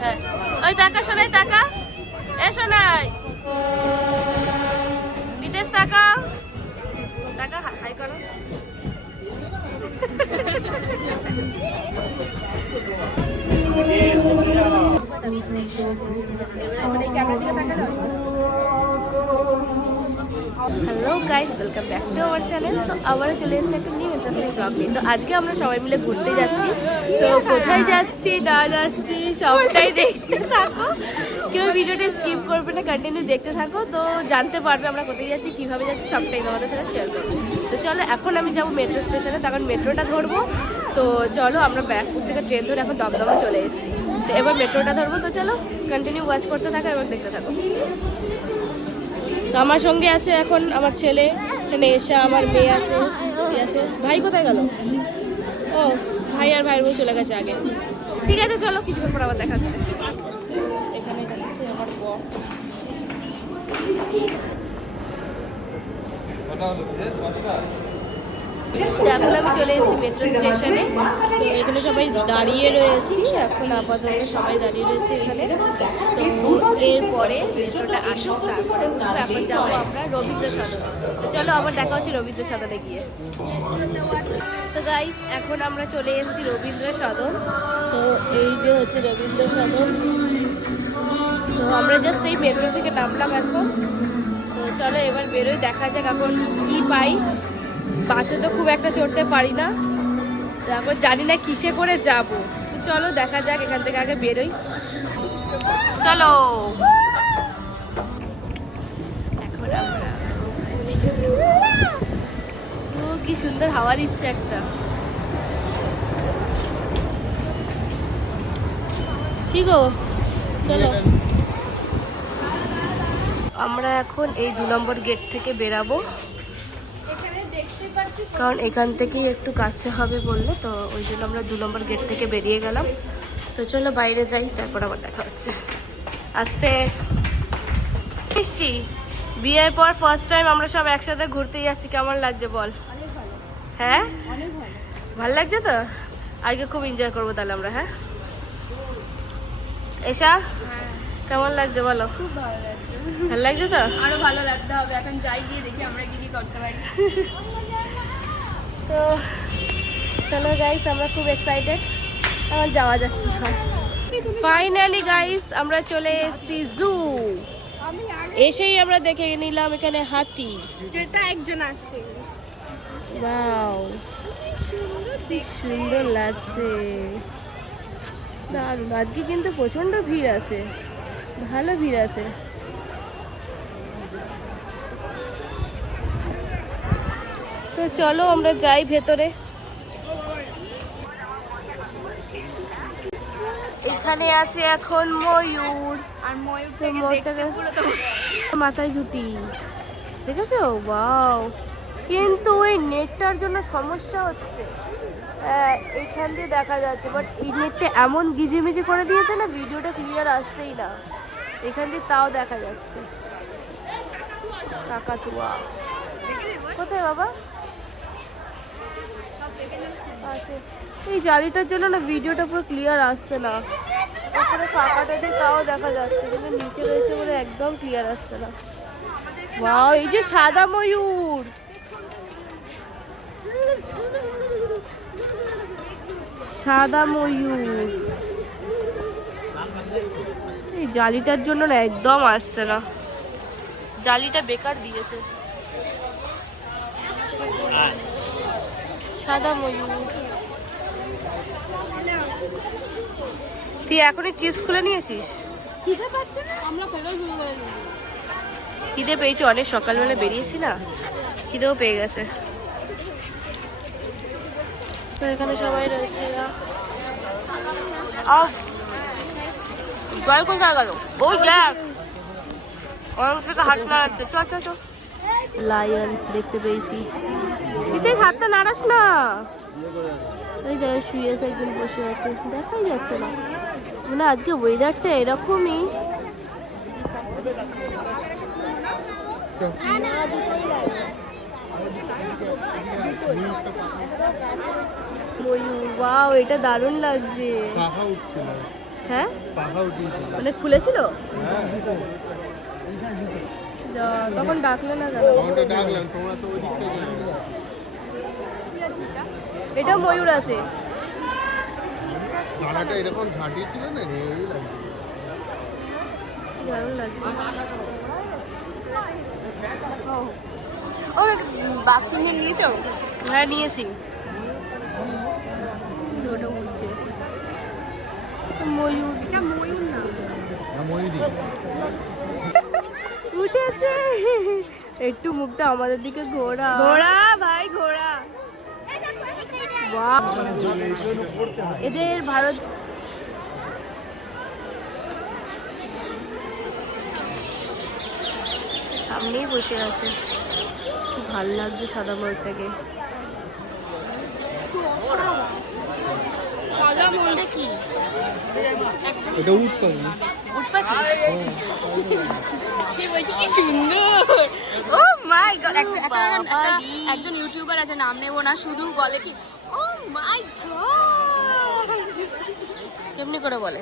হ্যাঁ। ওই টাকা শোনাই টাকা। এ শোনাই বিদেশ টাকা। টাকা হাই করো। Hello guys welcome back to our channel তো আবারও চলে এসেছে একটা নিউ ইন্টারেস্টিং ব্লগ নিয়ে। তো আজকে আমরা সবাই মিলে ঘুরতে যাচ্ছি। তো কোথায় যাচ্ছি, না যাচ্ছি, সবটাই দেখতে থাকো। কেউ ভিডিওটা স্কিপ করবে না কন্টিনিউ দেখতে থাকো। তো জানতে পারবে আমরা কোথায় যাচ্ছি, কীভাবে যাচ্ছি, সবটাই তোমাদের সাথে শেয়ার করব। তো চলো, এখন আমি যাব মেট্রো স্টেশনে তখন মেট্রোটা ধরবো। তো চলো, আমরা ব্যাগপুর থেকে ট্রেন ধরে এখন দমদমে চলে এসেছি। তো এবার মেট্রোটা ধরবো। তো চলো কন্টিনিউ ওয়াচ করতে থাকো এবং দেখতে থাকো। আমার সঙ্গে আছে এখন আমার ছেলে এখানে এসা আমার মেয়ে আছে আছে। ভাই কোথায় গেল? ও ভাই আর ভাইয়ের বউ চলে গেছে আগে। ঠিক আছে চলো কিছুক্ষণ পর আবার দেখাচ্ছে এখানে যাচ্ছে আমার বর এখন আমি চলে এসেছি মেট্রো স্টেশনে তো এখানে সবাই দাঁড়িয়ে রয়েছি, এখন আপাতত সবাই দাঁড়িয়ে রয়েছে এখানে। তো এরপরে মেট্রোটা আসুক তারপরে এখন যাব আমরা রবীন্দ্র সদন তো চলো আবার দেখা হচ্ছে রবীন্দ্র সদনে গিয়ে। তো গাই এখন আমরা চলে এসেছি রবীন্দ্র সদন তো এই যে হচ্ছে রবীন্দ্র সদন তো আমরা জাস্ট এই মেট্রো থেকে নামলাম এখন। তো চলো এবার বেরোই, দেখা যাক এখন কী পাই। বাসে তো খুব একটা চড়তে পারি না। তারপর জানি না কিসে করে যাব। চলো, দেখা যাক, এখান থেকে আগে বেরোই। চলো। এখন কি সুন্দর হাওয়া দিচ্ছে একটা। কি গো? চলো। আমরা এখন এই দু নম্বর গেট থেকে বেরাবো। কারণ এখান থেকেই একটু কাছে হবে বলল তো ওই জন্য আমরা দু নম্বর গেট থেকে বেরিয়ে গেলাম। তো চলো বাইরে যাই তারপর আবার দেখা হচ্ছে। আসতে। মিষ্টি বিয়ের পর ফার্স্ট টাইম আমরা সব একসাথে ঘুরতে যাচ্ছি কেমন লাগছে বল? হ্যাঁ? ভালো লাগছে তো? আজকে খুব এনজয় করব তাহলে আমরা হ্যাঁ? এসা কেমন লাগছে বলো? খুব ভালো লাগছে। ভালো লাগছে তো? আরও ভালো লাগতে হবে এখন যাই গিয়ে দেখি আমরা কি কি করতে পারি। তো চলো গাইস আমরা খুব এক্সাইটেড আমার যাওয়া যাক ফাইনালি গাইস আমরা চলে এসেছি জু এসেই আমরা দেখে নিলাম এখানে হাতি। যেটা একজন আছে। ওয়াও সুন্দর লাগছে। দারুণ আজকে কিন্তু প্রচণ্ড ভিড় আছে। ভালো ভিড় আছে। তো চলো আমরা যাই ভেতরে। এখানে আছে এখন ময়ূর। আর ময়ূর মাথায় ঝুটি। দেখেছ? ওয়াও। কিন্তু ওই নেটটার জন্য সমস্যা হচ্ছে। আহ, এইখান দিয়ে দেখা যাচ্ছে বাট এই নেটটা এমন গিজিমিজি করে দিয়েছে না ভিডিওটা ক্লিয়ার আসছেই না। এখান দিয়ে তাও দেখা যাচ্ছে। কাকাতুয়া। কোথায় বাবা? আছে। এই জালিটার জন্য না ভিডিওটা পুরো ক্লিয়ার আসছে না। ওখানে ফাঁকাটা দিয়ে তাও দেখা যাচ্ছে, কিন্তু নিচে রয়েছে বলে একদম ক্লিয়ার আসছে না। ওয়াও এই যে সাদা ময়ূর। সাদা ময়ূর। এই জালিটার জন্য না একদম আসছে না। জালিটা বেকার দিয়েছে। সাদা ময়ূর। তুই এখনই চিপস খুলে নিয়েছিস? খিদে পাচ্ছে না? আমরা খেলেও শুরু করে খিদে পেয়েছি অনেক সকালবেলা বেরিয়েছি না? খিদেও পেয়ে গেছে। তো এখানে সবাই রয়েছে জয় কোথায় গেল? ও দেখ। অনেক থেকে হাত নাড়াচ্ছে। চ চ চ লায়ন দেখতে পেয়েছি। নিতেশ হাতটা নাড়াস না। এই জায়গায় শুয়ে আছে একজন বসে আছে। দেখাই যাচ্ছে না। মানে আজকে ওয়েদারটা এরকমই। ওয়াও এটা দারুণ লাগছে। হ্যাঁ? মানে খুলেছিল? হ্যাঁ। তখন ডাকলে না কেন। এটা ময়ূর আছে। দানাটা এরকম না হেভি দারুণ ও বাক্সিংহে নিয়েছো? হ্যাঁ নিয়েছি। ওটা উঠছে ময়ূর। এটা ময়ূর না। ময়ূরী উঠেছে। একটু মুখটা আমাদের দিকে ঘোরা। ঘোড়া ভাই ঘোড়া বাহ! এদের ভারত সামনেই বসে আছে। খুব ভালো লাগছে সাদা ময়ূরটাকে কি? এটা উঠতো ও মাই গড একজন ইউটিউবার আছে নাম নেব না শুধু বলে কি ও মাই গড। কেমনি করে বলে?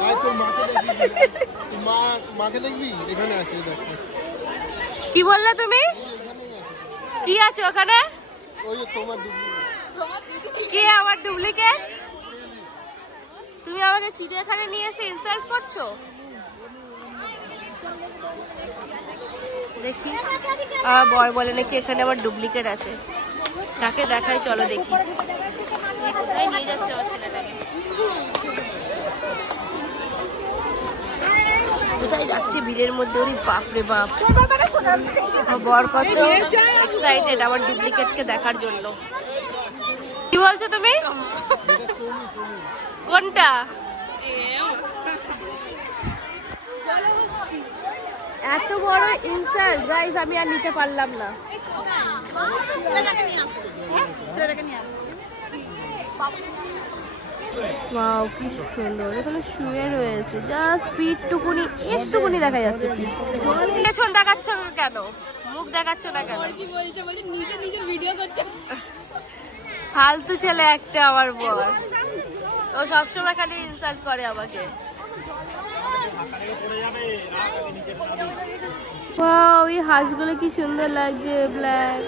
আয় তোর মাকে দেখবি মা মাকে দেখবি? এখানে আছে দেখ। কি বললে তুমি? কি আছে ওখানে? কে আমার ডুপ্লিকেট তুমি আমাকে চিড়িয়াখানে নিয়ে এসে ইনসাল্ট করছ? দেখি। আমার বর বলে নাকি এখানে আবার ডুপ্লিকেট আছে। কাকে দেখাই চলো দেখি। কোথায় নিয়ে যাচ্ছে আমার ছেলেটাকে? কোথায় যাচ্ছে ভিড়ের মধ্যে? ওরই বাপ রে বাপ। বর কত এক্সাইটেড আমার ডুপ্লিকেটকে দেখার জন্য। কি বলছো তুমি? কোনটা? এত বড় ইনসাল্ট গাইস আমি আর নিতে পারলাম না। ওয়াও কি সুন্দর। এখানে শুয়ে রয়েছে। জাস্ট একটুকুনি দেখা যাচ্ছে। পেছন দেখাচ্ছ কেন? মুখ দেখাচ্ছ না কেন? কি বলছে বলছে নিজে নিজের ভিডিও করছে। ফালতু ছেলে একটা আমার বর। ও সবসময় খালি ইনসাল্ট করে আমাকে। হাঁসগুলো কি সুন্দর লাগছে ব্ল্যাক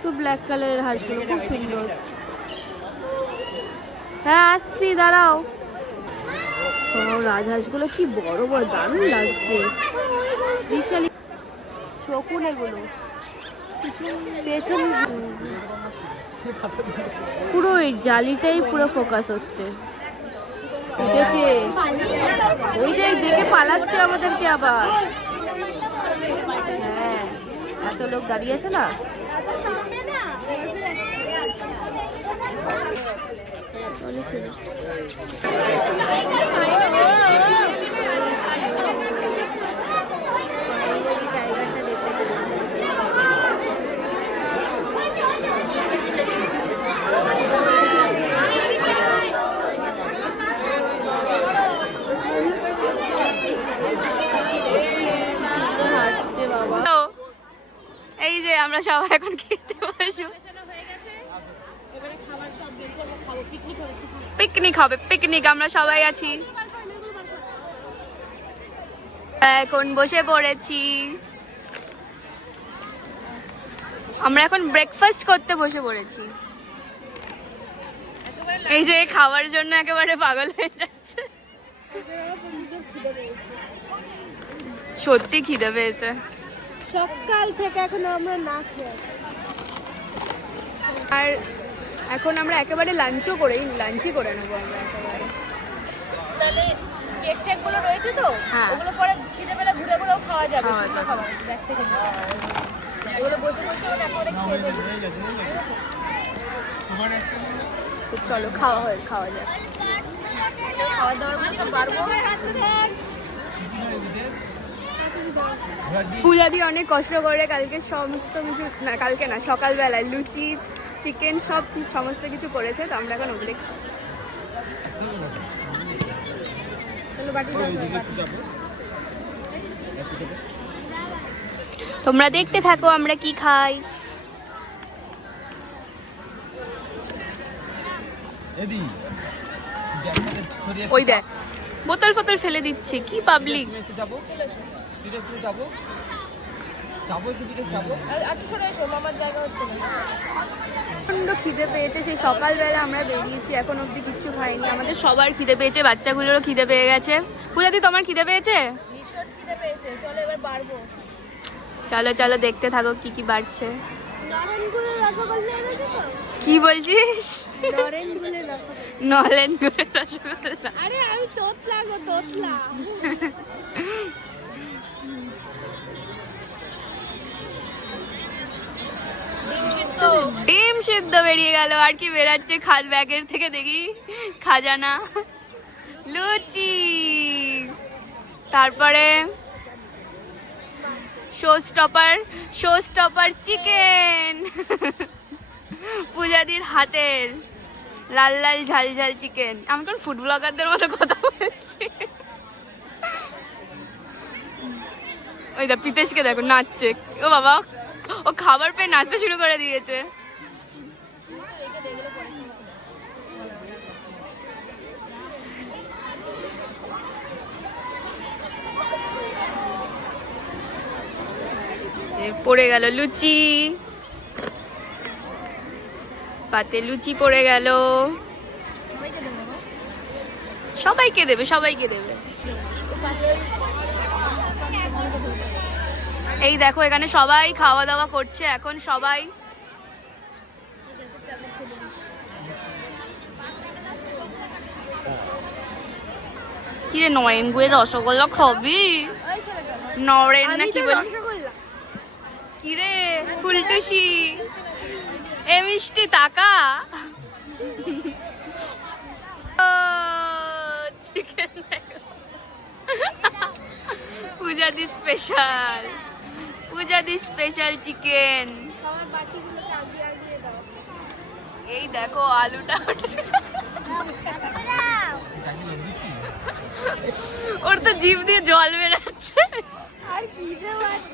খুব ব্ল্যাক কালারের হাঁসগুলো, খুব সুন্দর। হ্যাঁ আসছি, দাঁড়াও। রাজহাঁসগুলো কি বড় বড়, দারুণ লাগছে। শকুন এগুলো। পুরো এই জালিটাই পুরো ফোকাস হচ্ছে। উঠেছে ওই দেখ দেখে পালাচ্ছে আমাদেরকে আবার। হ্যাঁ এত লোক দাঁড়িয়ে আছে না? অনেক সুন্দর। এই টাইগারটা দেখতে পেলাম। হাঁটছে বাবা এই যে আমরা সবাই এখন খেতে বসবো। পিকনিক হবে, পিকনিক, আমরা সবাই আছি। এখন বসে পড়েছি। আমরা এখন ব্রেকফাস্ট করতে বসে পড়েছি। এই যে খাওয়ার জন্য একেবারে পাগল হয়ে যাচ্ছে। সত্যি খিদে পেয়েছে। সকাল থেকে এখন আমরা না খেয়ে আর এখন আমরা একেবারে লাঞ্চও করেই লাঞ্চই করে নেব আমরা একেবারে। তাহলে কেক টেকগুলো রয়েছে তো? হ্যাঁ। ওগুলো পরে খিদে পেলে ঘুরে ঘুরেও খাওয়া যাবে খাওয়া খাবার। ব্যাগ থেকে ওগুলো বসে বসে ওটা খেয়ে দেবে। চলো খাওয়া হয় খাওয়া যাক। খাওয়া দাওয়ার পর সব পারব। পূজা দিয়ে অনেক কষ্ট করে কালকে সমস্ত কিছু না কালকে না সকালবেলায় লুচি চিকেন সব সমস্ত কিছু করেছে তো আমরা এখন ওগুলো খাব। চলো বাটি দাও, বাটি। তোমরা দেখতে থাকো আমরা কি খাই ওই দেখ বোতল ফোতল ফেলে দিচ্ছে কি পাবলিক একটু যাব। ফিরে একটু যাব। যাব একটু ফিরে যাব প্রচণ্ড খিদে পেয়েছে সেই সকালবেলা আমরা বেরিয়েছি এখন অবধি কিচ্ছু খাইনি। আমাদের সবার খিদে পেয়েছে বাচ্চাগুলোরও খিদে পেয়ে গেছে। পূজাদি তোমার খিদে পেয়েছে? চলো চলো দেখতে থাকো কি কি বাড়ছে। কি বলছিস? নলেন গুড়ের রসগোল্লা। আরে আমি তোতলা গো তোতলা। ডিম সিদ্ধ বেরিয়ে গেল, আর কি বেরাচ্ছে খাদ ব্যাগের থেকে দেখি, খাজানা, লুচি। তারপরে show stopper show stopper chicken পূজাদির হাতের লাল লাল ঝাল ঝাল চিকেন আমি কোন ফুড ব্লগারদের মতো কথা বলছি? ওই দা পিতেশকে দেখো, নাচছে। ও বাবা ও খাবার পেয়ে নাচতে শুরু করে দিয়েছে। পড়ে গেল লুচি। পাতে লুচি পড়ে গেল। সবাইকে দেবে সবাইকে দেবে। এই দেখো, এখানে সবাই খাওয়া দাওয়া করছে, এখন সবাই কিরে নরেন গুয়ের রসগোল্লা খাবি? নরেন না কি বল? কিরে ফুলটুসি? এ মিষ্টি তাকা চিকেন পূজা দি স্পেশাল পূজা দি স্পেশাল চিকেন এই দেখো আলুটা ওর তো জিভ দিয়ে জল বেরাচ্ছে।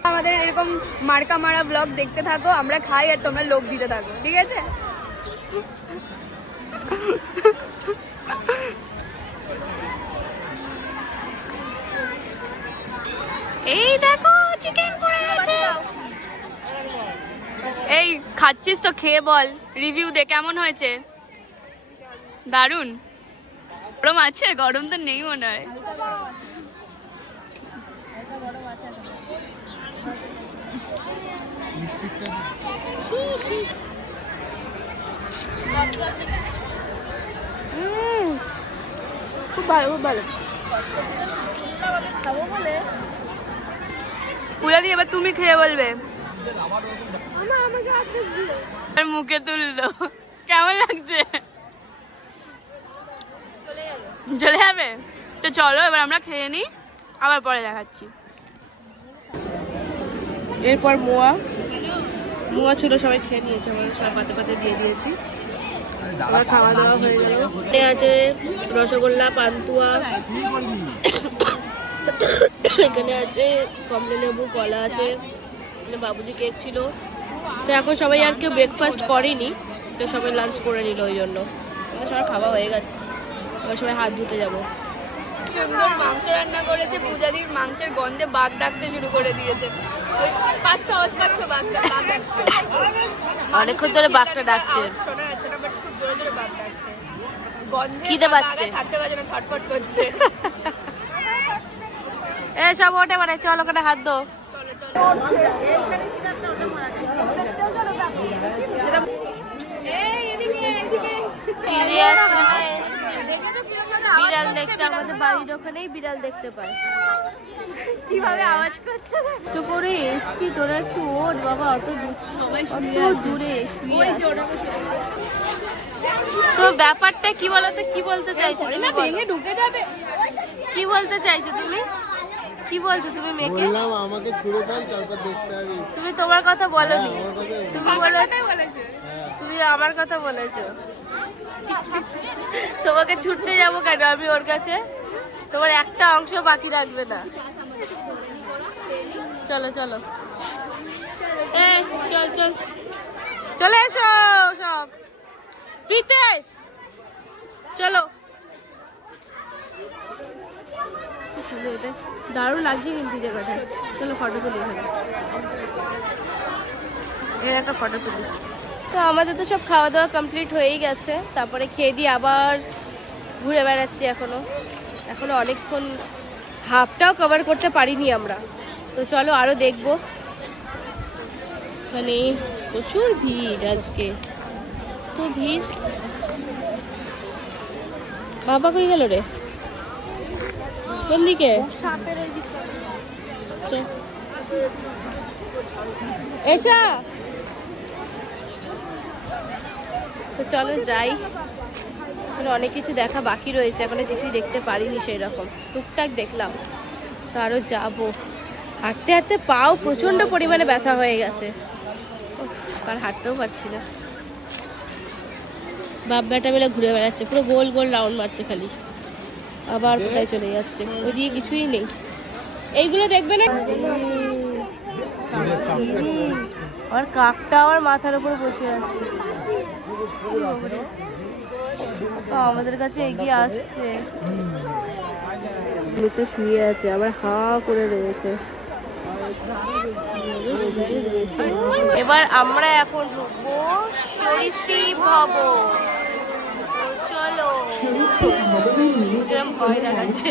আমাদের এরকম মার্কা মারা ব্লগ দেখতে থাকো আমরা খাই আর তোমরা লোক দিতে থাকো ঠিক আছে? এই দেখো চিকেন পড়ে গেছে। এই খাচ্ছিস তো খেয়ে বল রিভিউ দে কেমন হয়েছে? দারুণ গরম আছে গরম তো নেই মনে হয়। খুব ভালো খুব ভালো। পূজা দিয়ে এবার তুমি খেয়ে বলবে। আর মুখে তুললো কেমন লাগছে? চলে যাবে। তো চলো এবার আমরা খেয়ে নিই আবার পরে দেখাচ্ছি। এরপর মোয়া। মোয়া ছিল সবাই খেয়ে নিয়েছে আমরা সবাই পাতে পাতে দিয়ে দিয়েছি। আমার খাওয়া দাওয়া হয়ে গেল। আছে রসগোল্লা পান্তুয়া। এখানে আছে কমলা লেবু কলা আছে বাবুজি কেক ছিল। তো এখন সবাই আর কেউ ব্রেকফাস্ট করেনি তো সবাই লাঞ্চ করে নিল ওই জন্য। সবার খাওয়া হয়ে গেছে। এবার সবাই হাত ধুতে যাব। সুন্দর মাংস রান্না করেছে পূজাদির মাংসের গন্ধে বাঘ ডাকতে শুরু করে দিয়েছে। পাচ্ছ আওয়াজ পাচ্ছ বাঘ ডাকছে। অনেকক্ষণ ধরে বাঘটা ডাকছে। শোনা যাচ্ছে না বাট খুব জোরে জোরে বাঘ ডাকছে। গন্ধে খিদে পাচ্ছে। থাকতে পারছে না ছটফট করছে। এ সব ওঠে মানে চল ওখানে হাত দো। বিড়াল দেখতে আমাদের বাড়ির ওখানেই বিড়াল দেখতে পায়। কীভাবে আওয়াজ করছে? তো করে এসছি তোরা একটু ওঠ বাবা অত সবাই দূরে। তো ব্যাপারটা কি বলতো? কি বলতে চাইছো তুমি না ভেঙে ঢুকে যাবে। কি বলতে চাইছো তুমি? কি বলছো তুমি মেয়েকে? বললাম আমাকে ছুড়ে ফেল তারপর দেখতে হবে। তুমি তোমার কথা বলনি। হ্যাঁ, তুমি বলে তুমি আমার কথা বলেছ। তোমাকে ছুটতে যাব কেন? আমি ওর কাছে। তোমার একটা অংশ বাকি রাখবে না। চলো চলো। চল চল। চলে এসো সব। প্রীতেশ চলো। এটা দারুণ লাগছে কিন্তু জায়গাটা। চলো ফটো তুলি এখানে। এর একটা ফটো তুলি। তো আমাদের তো সব খাওয়া দাওয়া কমপ্লিট হয়েই গেছে। তারপরে খেয়ে দিয়ে আবার ঘুরে বেড়াচ্ছি এখনও। এখনও অনেকক্ষণ হাফটাও কভার করতে পারিনি আমরা। তো চলো আরও দেখব। মানে প্রচুর ভিড় আজকে। তো ভিড়। বাবা কই গেল রে? কোন দিকে এসা। তো চলো যাই। এখানে অনেক কিছু দেখা বাকি রয়েছে এখনও কিছুই দেখতে পারিনি সেই রকম টুকটাক দেখলাম তো আরও যাব। হাঁটতে হাঁটতে পাও প্রচণ্ড পরিমাণে ব্যথা হয়ে গেছে। আর হাঁটতেও পারছি না। বাপ বেটা বেলা ঘুরে বেড়াচ্ছে পুরো গোল গোল রাউন্ড মারছে খালি। আবার কোথায় চলে যাচ্ছে? ওইদিকে কিছুই নেই। এইগুলো দেখবে না? আর কাকটা আমার মাথার উপর বসে আছে। আমাদের কাছে এগিয়ে আসছে। তো শুয়ে আছে আবার হা করে রয়েছে। এবার আমরা এখন ঢুকবো সরীসৃপ ভবন। কিরম ভয় দেখাচ্ছে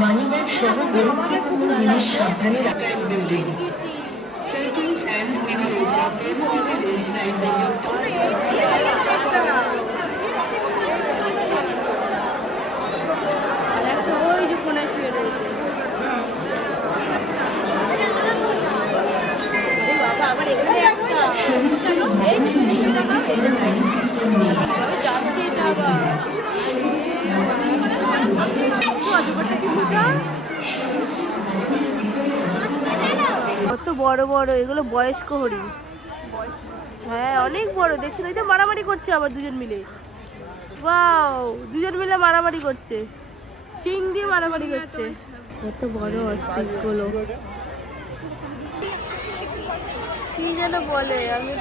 মানিব্যাগ সহ গুরুত্বপূর্ণ জিনিস সাবধানে and laptop. বড়, এগুলো বয়স্ক হরিণ হ্যাঁ অনেক বড়, দেখছি না মারামারি করছে আবার দুজন মিলে। ওয়াও, দুজন মিলে মারামারি করছে। সিং দিয়ে মারামারি করছে। কত বড় অস্ট্রিকগুলো কি যেন বলে, আমি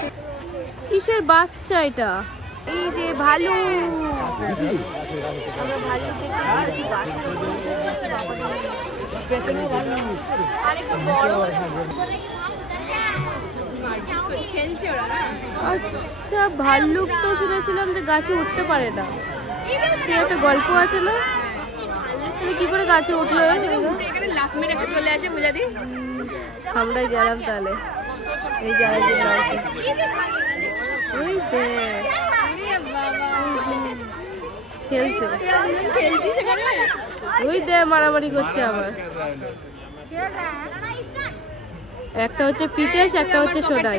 কিসের বাচ্চা এটা? এই যে ভালু। বড় আচ্ছা ভাল্লুক তো শুনেছিলাম যে গাছে উঠতে পারে না। সে একটা গল্প আছে না? কি করে গাছে উঠল আমরা গেলাম তাহলে। এই যে খেলছে। ওই দে, মারামারি করছে আবার। একটা হচ্ছে পিতেশ, একটা হচ্ছে সোডাই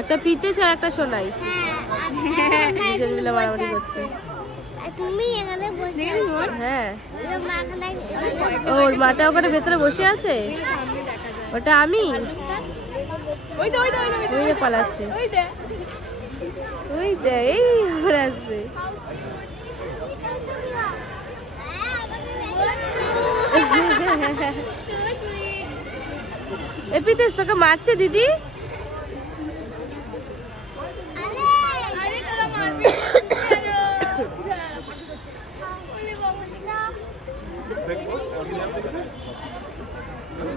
একটা পিতেশ আর একটা সোনাই দুজন মিলে মারামারি করছে। হ্যাঁ। ওর মাটা ওখানে ভেতরে বসে আছে? ওটা আমি? পালাচ্ছে ওই দে ওই দে, এই ঘুরে আসবে। এ তোকে মারছে দিদি আরে তোরা মারবি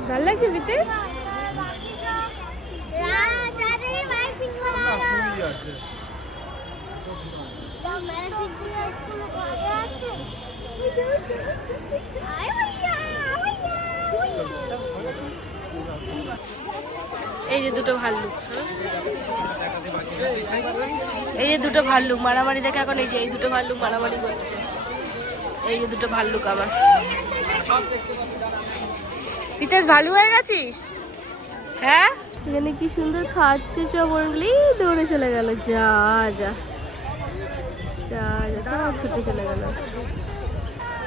ভালো লাগছে পিতেশ এই যে দুটো ভাল্লুক এই যে দুটো ভাল্লুক, মারামারি দেখে এখন এই যে, এই দুটো ভাল্লুক মারামারি করছে। এই যে দুটো ভাল্লুক আমার পিতেশ ভালু হয়ে গেছিস? হ্যাঁ? এখানে কি সুন্দর খাচ্ছে চবরগুলি। দৌড়ে চলে গেল। যা যা। যা যা ছুটে চলে গেল।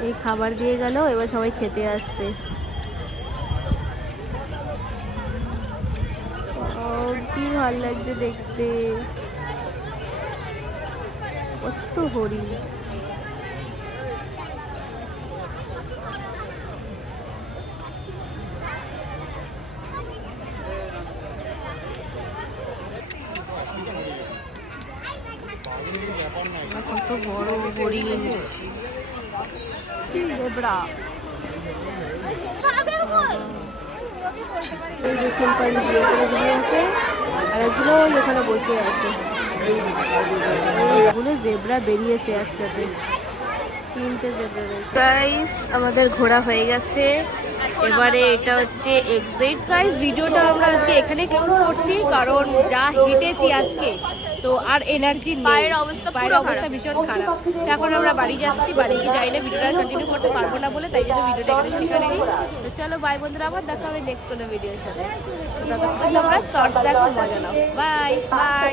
এই খাবার দিয়ে গেল, এবার সবাই খেতে আসছে। কি ভালো লাগছে দেখতে। কত হরিণ কত বড় হরিণ লেবড়া। সিম্পল আছে আর এগুলো এখানে বসে আছে। এগুলো জেব্রা বেরিয়েছে একসাথে। তিনটে জেব্রা রয়েছে। গাইস আমাদের ঘোরা হয়ে গেছে। এবারে এটা হচ্ছে এক্সিট গাইস ভিডিওটা আমরা আজকে এখানে ক্লোজ করছি কারণ যা হেঁটেছি আজকে তো আর এনার্জি পায়ের অবস্থা পায়ের অবস্থা ভীষণ খারাপ। তো এখন আমরা বাড়ি যাচ্ছি বাড়ি গিয়ে যাই না ভিডিওটা কন্টিনিউ করতে পারব না বলে তাই জন্য ভিডিওটা এখানে শেষ করছি। তো চলো বাই বন্ধুরা আবার দেখা হবে নেক্সট কোনো ভিডিওর সাথে। তোমরা শর্টস দেখো মজা নাও। Bye bye